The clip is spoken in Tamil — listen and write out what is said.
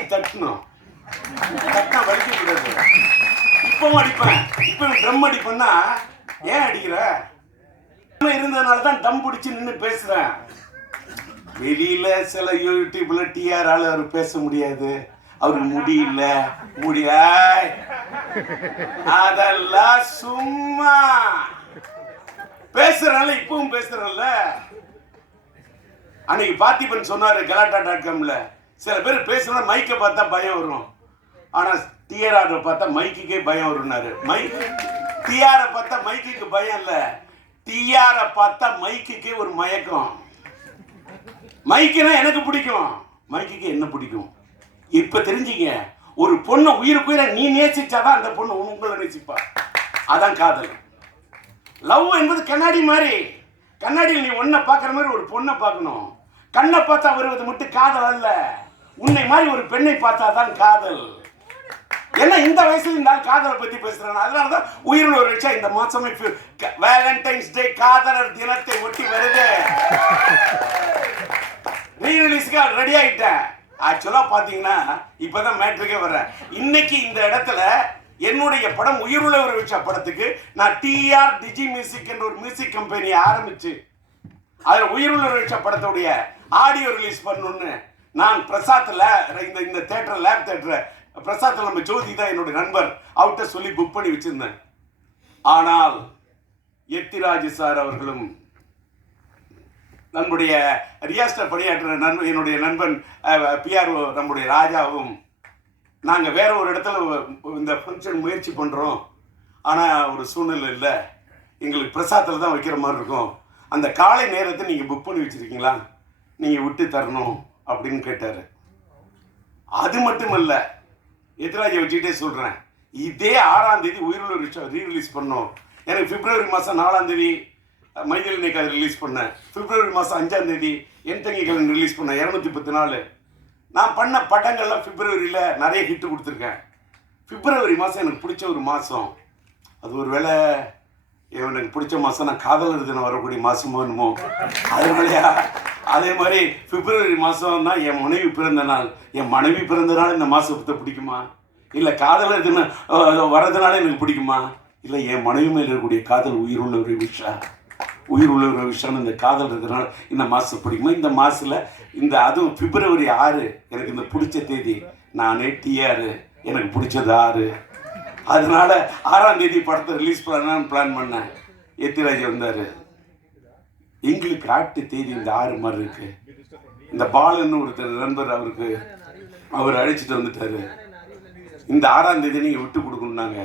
தட்டணும், தட்டினா வலிக்க கூடாது. இப்பவும் அடிப்பேன், இப்போ ட்ரம் அடிப்பேன்னா ஏன் அடிக்கிற இருந்ததுனால தான் டம் பிடிச்சி நின்று பேசுறேன். வெளியில சில யூடியூப்ல டிஆரால அவர் பேச முடியாது, அவருக்கு முடியல அதெல்லாம் சும்மா பேசுறனால இப்பவும் பேசுறல. அன்னைக்கு பார்த்திபன் சொன்னாரு கலாட்டா.comல, சில பேர் பேசுனா மைக்கை பார்த்தா பயம் வரும், ஆனா டிஆர் பார்த்தா மைக்குக்கே பயம் வரும்னாரு. டிஆரை பார்த்தா மைக்குக்கு பயம் இல்ல, டிஆரை பார்த்தா மைக்குக்கே ஒரு மயக்கம். மைக்குனா எனக்கு பிடிக்கும், மைக்குக்கு என்ன பிடிக்கும். இப்ப தெரிஞ்சுங்க, ஒரு பொண்ணை உயிருக்குயிர நீ நேசிச்சாதான் அந்த பொண்ணு உங்களை நேசிப்பா. அதான் காதல். லவ் என்பது கண்ணாடி மாதிரி, கண்ணாடியில் நீ ஒன்ன பார்க்குற மாதிரி ஒரு பொண்ணை பார்க்கணும். கண்ணை பார்த்தா வருவது மட்டும் காதல் அல்ல, உன்னை மாதிரி ஒரு பெண்ணை பார்த்தா தான் காதல். ஏன்னா இந்த வயசுல இந்த காதலை பத்தி பேசுறாங்க. அதனாலதான் உயிரில் ஒரு விஷயம் இந்த மாசமே வேலண்டைன்ஸ் டே காதலர் தினத்தை ஒட்டி வருது. ரீரிலீஸ்க்கு ரெடி ஆயிட்டேன். ஆக்சுவலா பாத்தீங்கன்னா இப்பதான் மேட்ருக்கே வர்றேன். இன்னைக்கு இந்த இடத்துல என்னுடைய படம் உயிருள்ள ஒரு விஷயம் படத்துக்கு நான் டிஆர் டிஜி மியூசிக் என்ற ஒரு மியூசிக் கம்பெனியை ஆரம்பிச்சு அதில் உயிருள்ள ஒரு விஷயம் படத்துடைய ஆடியோ ரிலீஸ் பண்ணணும்னு நான் பிரசாத்தில் இந்த தேட்டர் லேப் தேட்டரை பிரசாத்தில் நம்ம ஜோதி தான் என்னுடைய நண்பர், அவர்கிட்ட சொல்லி புக் பண்ணி வச்சிருந்தேன். ஆனால் எத்திராஜ் சார் அவர்களும் நம்முடைய ரியாஸ்டர் பணியாற்ற என்னுடைய நண்பன் பிஆர்ஓ நம்முடைய ராஜாவும் நாங்கள் வேற ஒரு இடத்துல இந்த ஃபங்க்ஷன் முயற்சி பண்ணுறோம், ஆனால் ஒரு சூழ்நிலை இல்லை, எங்களுக்கு பிரசாத்தில் தான் வைக்கிற மாதிரி இருக்கும், அந்த காலை நேரத்தை நீங்கள் புக் பண்ணி வச்சுருக்கீங்களா, நீங்கள் விட்டு தரணும் அப்படின்னு கேட்டார். அது மட்டுமல்ல, எத்திராஜை வச்சுக்கிட்டே சொல்கிறேன், இதே 6ஆம் தேதி உயிருள்ள விஷயம் ரீரிலீஸ் பண்ணோம். எனக்கு பிப்ரவரி மாதம் 4ஆம் தேதி மைதிலி நேக்காது ரிலீஸ் பண்ணேன், பிப்ரவரி மாதம் 5ஆம் தேதி என் தங்கிகள் ரிலீஸ் பண்ணேன். 210 நான் பண்ண படங்கள்லாம் பிப்ரவரியில் நிறைய ஹிட்டு கொடுத்துருக்கேன். பிப்ரவரி மாதம் எனக்கு பிடிச்ச ஒரு மாதம். அது ஒரு வேளை எனக்கு பிடிச்ச மாதம் நான் காதலர் தினம் வரக்கூடிய மாதமோ என்னமோ, அதனாலயா அதே மாதிரி பிப்ரவரி மாதம் தான் என் மனைவி பிறந்த நாள். என் மனைவி பிறந்த நாள் இந்த மாதத்தை பிடிக்குமா, இல்லை காதலர் தினம் வர்றதுனால எனக்கு பிடிக்குமா, இல்லை என் மனைவி மேலே இருக்கக்கூடிய காதல் உயிருள்ள ஒரு விஷயம், உயிருள்ள ஒரு விஷயம் இந்த காதல் இருக்கிறனால இந்த மாதம் பிடிக்குமா. இந்த மாதத்தில் இந்த அதுவும் பிப்ரவரி 6 எனக்கு இந்த பிடிச்ச தேதி. நானே டிஆர், எனக்கு பிடிச்சது 6, அதனால 6ஆம் தேதி படத்தை ரிலீஸ் பண்ணலான்னு பிளான் பண்ணேன். எத்திராஜ் வந்தார். எங்களுக்கு ஆட்டு தேதி இந்த 6 மாதிரி இருக்கு. இந்த பாலன்னு ஒருத்தர் நண்பர், அவர் அழைச்சிட்டு வந்துட்டாரு. இந்த 6ஆம் தேதி நீங்கள் விட்டு கொடுக்கணுன்னாங்க.